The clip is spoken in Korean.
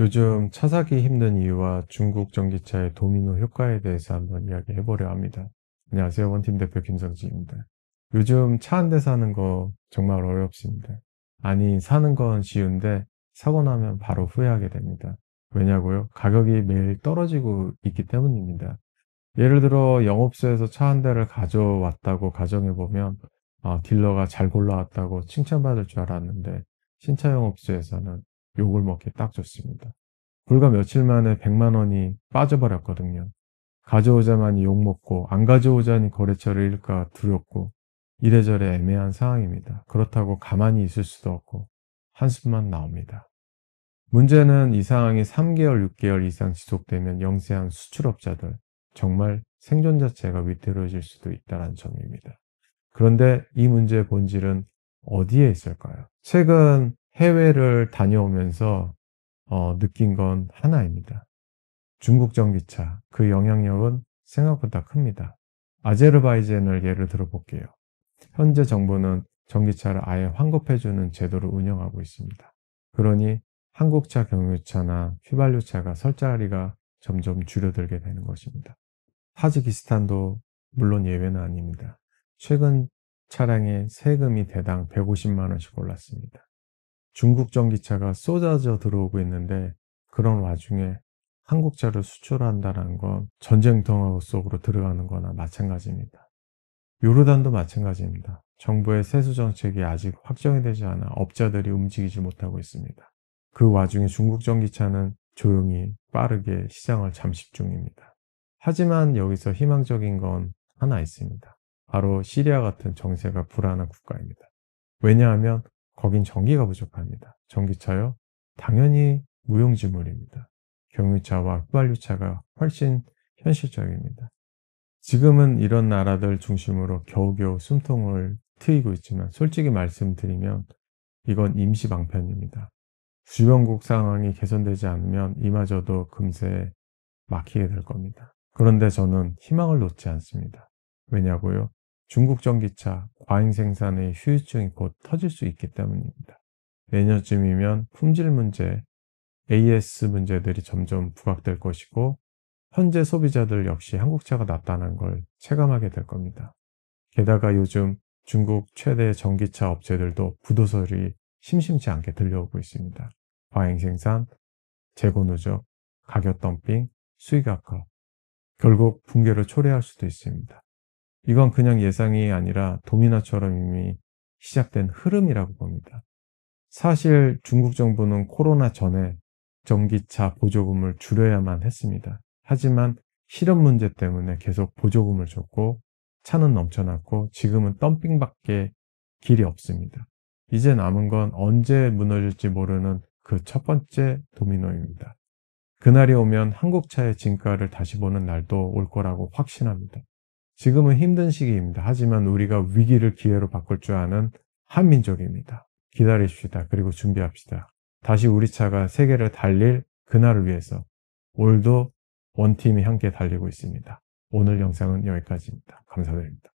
요즘 차 사기 힘든 이유와 중국 전기차의 도미노 효과에 대해서 한번 이야기해 보려 합니다. 안녕하세요. 원팀 대표 김성진입니다. 요즘 차 한 대 사는 거 정말 어렵습니다. 아니, 사는 건 쉬운데 사고 나면 바로 후회하게 됩니다. 왜냐고요? 가격이 매일 떨어지고 있기 때문입니다. 예를 들어 영업소에서 차 한 대를 가져왔다고 가정해 보면 딜러가 잘 골라왔다고 칭찬받을 줄 알았는데 신차 영업소에서는 욕을 먹기 딱 좋습니다. 불과 며칠 만에 100만 원이 빠져버렸거든요. 가져오자마니 욕먹고 안 가져오자니 거래처를 잃을까 두렵고 이래저래 애매한 상황입니다. 그렇다고 가만히 있을 수도 없고 한숨만 나옵니다. 문제는 이 상황이 3개월, 6개월 이상 지속되면 영세한 수출업자들, 정말 생존 자체가 위태로워질 수도 있다는 점입니다. 그런데 이 문제의 본질은 어디에 있을까요? 최근 해외를 다녀오면서 느낀 건 하나입니다. 중국 전기차, 그 영향력은 생각보다 큽니다. 아제르바이잔을 예를 들어 볼게요. 현재 정부는 전기차를 아예 환급해주는 제도를 운영하고 있습니다. 그러니 한국차, 경유차나 휘발유차가 설 자리가 점점 줄어들게 되는 것입니다. 타지키스탄도 물론 예외는 아닙니다. 최근 차량에 세금이 대당 150만 원씩 올랐습니다. 중국 전기차가 쏟아져 들어오고 있는데 그런 와중에 한국차를 수출한다는 건 전쟁터 속으로 들어가는 거나 마찬가지입니다. 요르단도 마찬가지입니다. 정부의 세수 정책이 아직 확정이 되지 않아 업자들이 움직이지 못하고 있습니다. 그 와중에 중국 전기차는 조용히 빠르게 시장을 잠식 중입니다. 하지만 여기서 희망적인 건 하나 있습니다. 바로 시리아 같은 정세가 불안한 국가입니다. 왜냐하면 거긴 전기가 부족합니다. 전기차요? 당연히 무용지물입니다. 경유차와 휘발유차가 훨씬 현실적입니다. 지금은 이런 나라들 중심으로 겨우겨우 숨통을 트이고 있지만 솔직히 말씀드리면 이건 임시 방편입니다. 주변국 상황이 개선되지 않으면 이마저도 금세 막히게 될 겁니다. 그런데 저는 희망을 놓지 않습니다. 왜냐고요? 중국 전기차 과잉 생산의 후유증이 곧 터질 수 있기 때문입니다. 내년쯤이면 품질 문제, AS 문제들이 점점 부각될 것이고 현재 소비자들 역시 한국차가 낫다는 걸 체감하게 될 겁니다. 게다가 요즘 중국 최대 전기차 업체들도 부도설이 심심치 않게 들려오고 있습니다. 과잉 생산, 재고 누적, 가격 덤핑, 수익 악화, 결국 붕괴를 초래할 수도 있습니다. 이건 그냥 예상이 아니라 도미노처럼 이미 시작된 흐름이라고 봅니다. 사실 중국 정부는 코로나 전에 전기차 보조금을 줄여야만 했습니다. 하지만 실업 문제 때문에 계속 보조금을 줬고 차는 넘쳐났고 지금은 덤핑밖에 길이 없습니다. 이제 남은 건 언제 무너질지 모르는 그 첫 번째 도미노입니다. 그날이 오면 한국차의 진가를 다시 보는 날도 올 거라고 확신합니다. 지금은 힘든 시기입니다. 하지만 우리가 위기를 기회로 바꿀 줄 아는 한민족입니다. 기다리십시다. 그리고 준비합시다. 다시 우리 차가 세계를 달릴 그날을 위해서 오늘도 원팀이 함께 달리고 있습니다. 오늘 영상은 여기까지입니다. 감사드립니다.